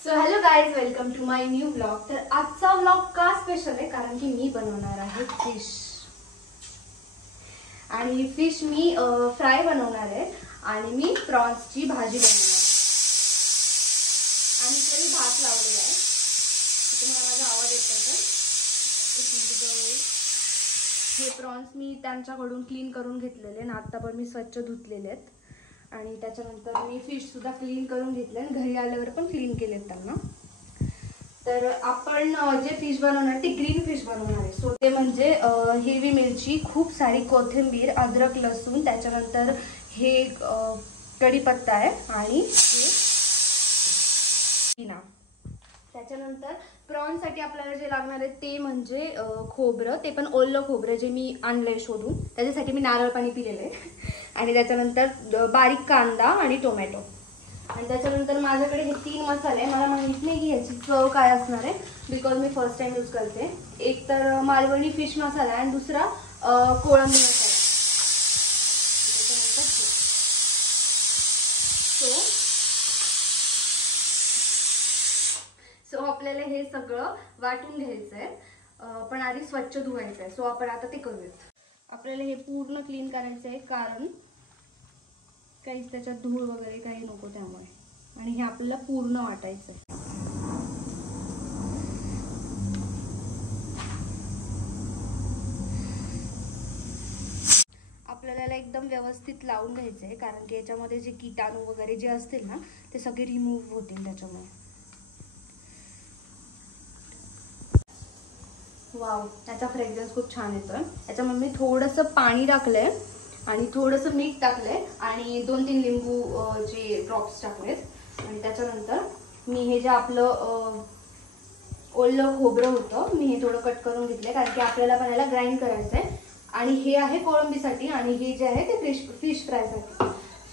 So hello guys, welcome to my new vlog. तर आजचा vlog का स्पेशल आहे कारण की मी बनवणार आहे फिश। आणि फिश मी फ्राय बनवणार आहे आणि मी प्रॉन्सची भाजी बनवणार आहे। आणि इकडे मी भात लावलेला आहे। तुम्हाला माझा आवाज येतो तर हे प्रॉन्स मी त्यांच्याकडून क्लीन करून घेतलेले आणि आता पण मी स्वच्छ धुतलेले आहेत। आणि त्याच्यानंतर मी फिश सुद्धा क्लीन करून घेतले आणि घरी आल्यावर पण क्लीन केलेत त्यांना। तर आपण जे फिश बनवणार ते ग्रीन फिश बनवणार आहे। सो ते म्हणजे हिरवी मिरची, खूप सारी कोथिंबीर, अद्रक, लसूण, त्याच्यानंतर हे कढीपत्ता आहे आणि हे त्याच्यानंतर प्रॉन्स साठी आपल्याला जे लागणार आहे ते म्हणजे खोबरं, ते पण ओलं खोबरं जे मी आणलंय शोधून, त्याच्यासाठी मी नारळ पाणी पिलेलं आहे। आणि त्याच्यानंतर बारीक कांदा आणि टोमॅटो। आणि त्याच्यानंतर माझ्याकडे हे 3 मसाले, मला माहित नाही की ह्याची चव काय असणार आहे because me first time use करते। एक तर मालवणी फिश मसाला आणि दुसरा कोळंबी मसाला। सो आपल्याला हे सगळं वाटून घ्यायचंय, पण आधी स्वच्छ धुवायचं आहे। सो आपण आता ते करूयात। आपल्याला हे पूर्ण क्लीन करायचं आहे कारण काहीच त्याच्यात धूळ वगैरे काही नको त्यामुळे। आणि हे आपल्याला पूर्ण वाटायचं आहे। आपल्याला एकदम व्यवस्थित लावून घ्यायचंय कारण की याच्यामध्ये जे कीटाणू वगैरे जे असतील ना ते सगळे रिमूव्ह होतील त्याच्यामुळे। वाव, त्याचा फ्रेग्रन्स खूप छान येतोय। याच्यामध्ये मी थोडंसं पाणी टाकलंय आणि थोडंसं मीठ टाकलंय आणि 2-3 लिंबू चे ड्रॉप्स टाकलेत। आणि त्याच्यानंतर मी हे जे आपलं ओलं खोबरं होतं मी हे थोडं कट करून घेतलंय कारण की आपल्याला पण याला ग्राइंड करायचंय। आणि हे आहे कोळंबीसाठी आणि हे जे आहे ते फिश फ्रायसाठी।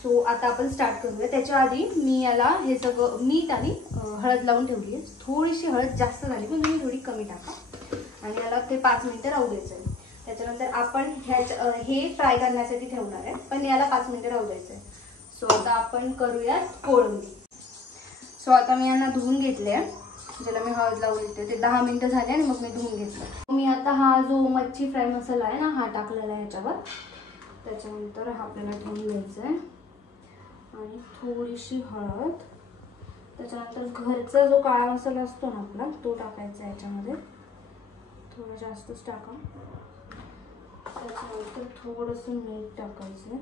सो आता आपण स्टार्ट करूया। त्याच्या आधी मी याला हे सगळं मीठ आणि हळद लावून ठेवली आहे। थोडीशी हळद जास्त झाली पण तुम्ही थोडी कमी टाका। आणि याला ते 5 मिनिटं राहू द्यायचं आहे। त्याच्यानंतर आपण हे फ्राय करण्यासाठी ठेवणार आहे पण याला 5 मिनिटं राहू द्यायचं आहे। सो आता आपण करूया कोळंबी। सो आता मी यांना धुवून घेतले, ज्याला मी हळद लावून घेतले, ते 10 मिनिटं झाले आणि मग मी धुवून घेतलं। मी आता हा जो मच्छी फ्राय मसाला आहे ना हा टाकलेला आहे ह्याच्यावर। त्याच्यानंतर हा आपल्याला ठेवून घ्यायचा आहे आणि थोडीशी हळद, त्याच्यानंतर घरचा जो काळा मसाला असतो ना आपला तो टाकायचा आहे याच्यामध्ये, थोडं जास्तच टाका। त्याच्यानंतर थोडंसं मीठ टाकायचं,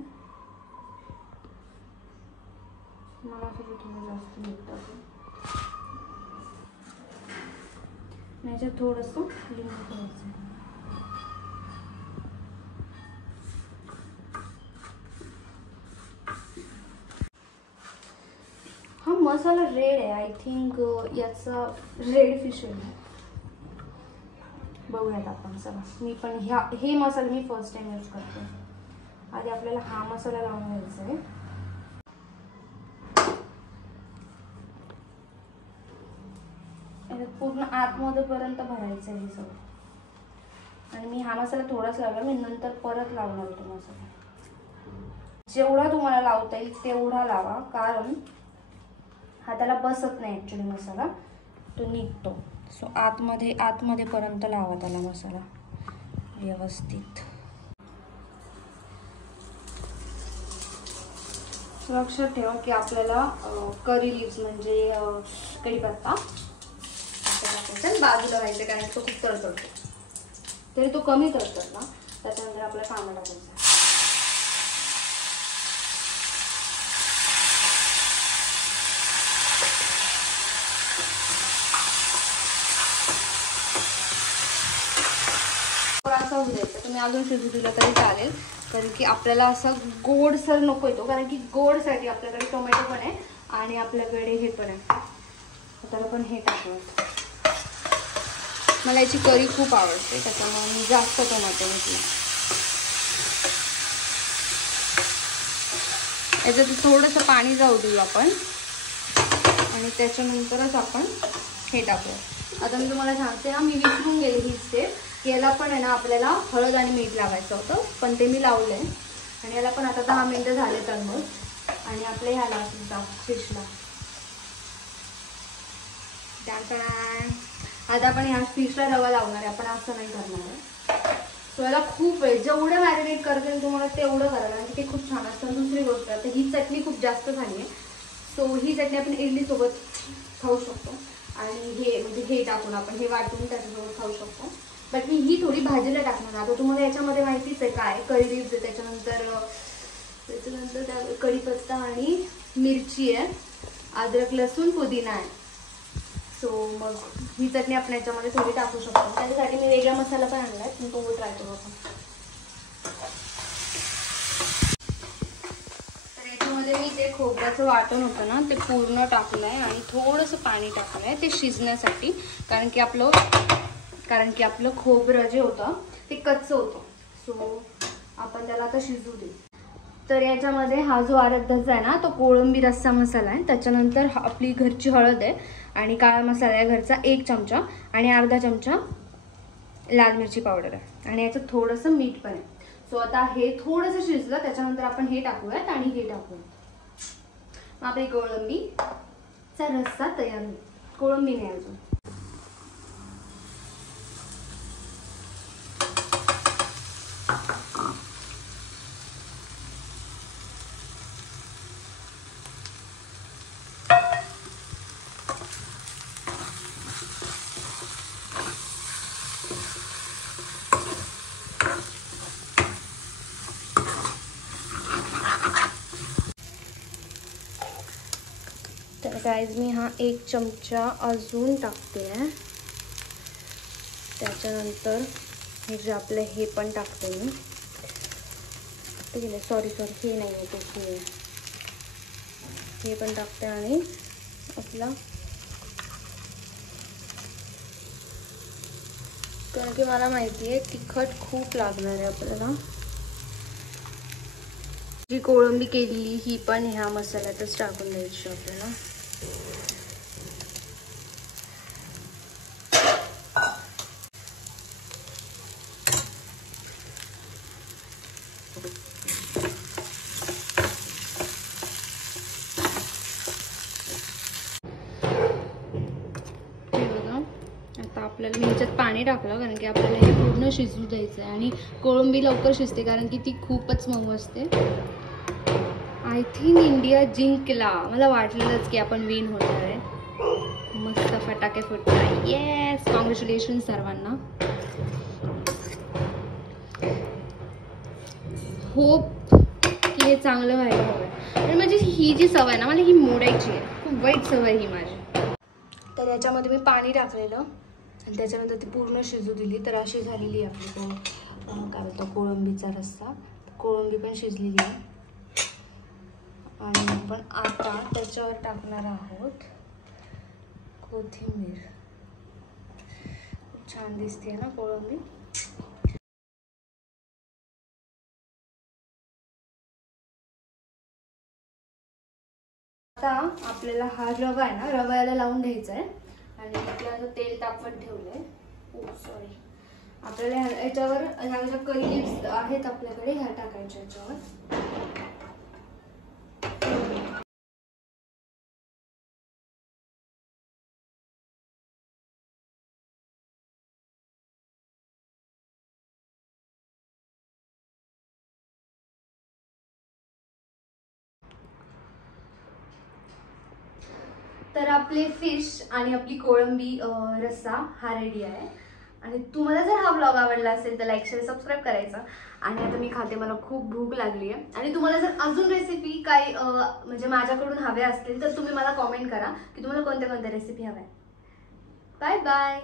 मला थोडं जास्त मीठ टाकू। याच्यात थोडंसं लिंबू घालायचं। हा मसाला रेड आहे, आय थिंक याचा रेड फिश आहे। बघूयात आपण चला। मी पण हे मसाले मी फर्स्ट टाइम यूज करते। आधी आपल्याला हा मसाला लावून घ्यायचा आहे। पूर्ण आतमध्ये पर्यंत भरायचं आहे हे सगळं। आणि मी हा मसाला थोडाच लावला, मी नंतर परत लावणार तो मसाला। जेवढा तुम्हाला लावता येईल तेवढा लावा कारण हाताला बसत नाही ऍक्च्युली मसाला, तो निघतो। सो आतमध्ये पर्यंत लावा त्याला मसाला व्यवस्थित। लक्षात ठेवा की आपल्याला करी लिव्स म्हणजे कढीपत्ता बाजूला व्हायचं कारण तो खूप तडतडतो, तरी तो कमी तडतडला। त्याच्यानंतर आपल्याला कांदा टाकायचा। थोडासा होऊ द्यायचा, तुम्ही अजून शिजू दिलं तरी चालेल कारण की आपल्याला असं गोडसर नको येतो कारण की गोडसाठी आपल्याकडे टोमॅटो पण आहे आणि आपल्याकडे हे पण आहे, त्याला पण हे टाकूया। मला याची करी खूप आवडते त्याच्यामुळे मी जास्त टोमॅटो घेतला। याच्यात थोडंसं पाणी जाऊ देऊ आपण आणि त्याच्यानंतरच आपण हे टाकूया। आता मी तुम्हाला सांगते ना, मी विसरून गेले ही स्टेप। याला पण आहे ना आपल्याला हळद आणि मीठ लावायचं होतं पण ते मी लावलंय। आणि याला पण आता 10 मिनिटं झाले तर मग, आणि आपल्या ह्याला सुद्धा फिशला आता आपण ह्या फिशला रवा लावणार आहे, आपण असं नाही करणार आहे. सो याला खूप वेळ, जेवढं मॅरिनेट करते तुम्हाला तेवढं करायला, म्हणजे ते खूप छान असतं. दुसरी गोष्ट आता ही चटणी खूप जास्त झाली आहे, सो ही चटणी आपण इडलीसोबत खाऊ शकतो. आणि हे म्हणजे हे टाकून आपण हे वाटून त्याच्यासोबत खाऊ शकतो. बट मी ही थोडी भाजीला टाकणार. आता तुम्हाला याच्यामध्ये माहितीच आहे काय, करी लीव्हज आहे, त्याच्यानंतर त्या कढीपत्ता आणि मिरची आहे, अद्रक लसूण पुदिना आहे. सो मग ही चटणी आपण याच्यामध्ये थोडी टाकू शकतो. त्याच्यासाठी मी वेगळा मसाला पण आणला आहे, तो ट्राय करू आपण. तर याच्यामध्ये मी ते खोबऱ्याचं वाटण होतं ना ते पूर्ण टाकलं आहे आणि थोडंसं पाणी टाकलं आहे ते शिजण्यासाठी. कारण की आपलं खोबरं जे होतं ते कच्चं होतं. सो आपण त्याला आता शिजू दे. तर याच्यामध्ये हा जो आराध्याचा आहे ना तो कोळंबी रस्सा मसाला आहे. त्याच्यानंतर आपली घरची हळद आहे आणि काळा मसाला आहे घरचा 1 चमचा आणि अर्धा चमचा लाल मिरची पावडर आहे आणि याच्यात थोडंसं मीठ पण आहे. सो आता हे थोडंसं शिजलं त्याच्यानंतर आपण हे टाकूयात आणि हे टाकूयात. मग आपली कोळंबीचा रस्सा तयार होईल. कोळंबी नाही अजून. तर गाईज मी हा 1 चमचा अजून टाकते आहे. त्याच्यानंतर हे जे आपलं हे पण टाकते मी. ठीक आहे, सॉरी हे नाही आहे, ते हे पण टाकते आणि आपला, कारण की मला माहिती आहे तिखट खूप लागणार आहे आपल्याला. जी कोळंबी केलेली ही पण ह्या मसाल्यातच टाकून द्यायची आपल्याला. आता आपल्याला मी ह्याच्यात पाणी टाकलं कारण की आपल्याला हे पूर्ण शिजू द्यायचं आहे आणि कोळंबी लवकर शिजते कारण की ती खूपच मऊ असते. आय थिंक इंडिया जिंकला. मला वाटलेलंच की आपण विन होणार आहे. मस्त फटाके फुटणार. येस, कॉंग्रॅच्युलेशन सर्वांना. होप की हे चांगलं व्हायला हवं. आणि माझी ही जी सवय ना मला ही मोडायची आहे, खूप वाईट सवय ही माझी. तर याच्यामध्ये मी पाणी टाकलेलं आणि त्याच्यानंतर ती पूर्ण शिजू दिली. तर अशी झालेली आहे आपली काय बोलतो कोळंबीचा रस्सा. कोळंबी पण शिजलेली आहे आणि आपण आता त्याच्यावर टाकणार आहोत कोथिंबीर. खूप छान दिसते ना कोळंबी. आता आपल्याला हा रवा आहे ना रव्याला लावून घ्यायचा आहे आणि आपल्याला तेल तापवत ठेवलंय. सॉरी, आपल्याला याच्यावर ह्या ज्या करी लीव्हज आहेत आपल्याकडे ह्या टाकायच्या याच्यावर. तर आपले फिश आणि आपली कोळंबी रस्सा हा रेडी आहे. आणि तुम्हाला जर हा व्लॉग आवडला असेल तर लाईक शेअर सबस्क्राईब करायचं. आणि आता मी खाते, मला खूप भूक लागली आहे. आणि तुम्हाला जर अजून रेसिपी काही म्हणजे माझ्याकडून हव्या असतील तर तुम्ही मला कॉमेंट करा की तुम्हाला कोणत्या कोणत्या रेसिपी हव्या. Bye bye.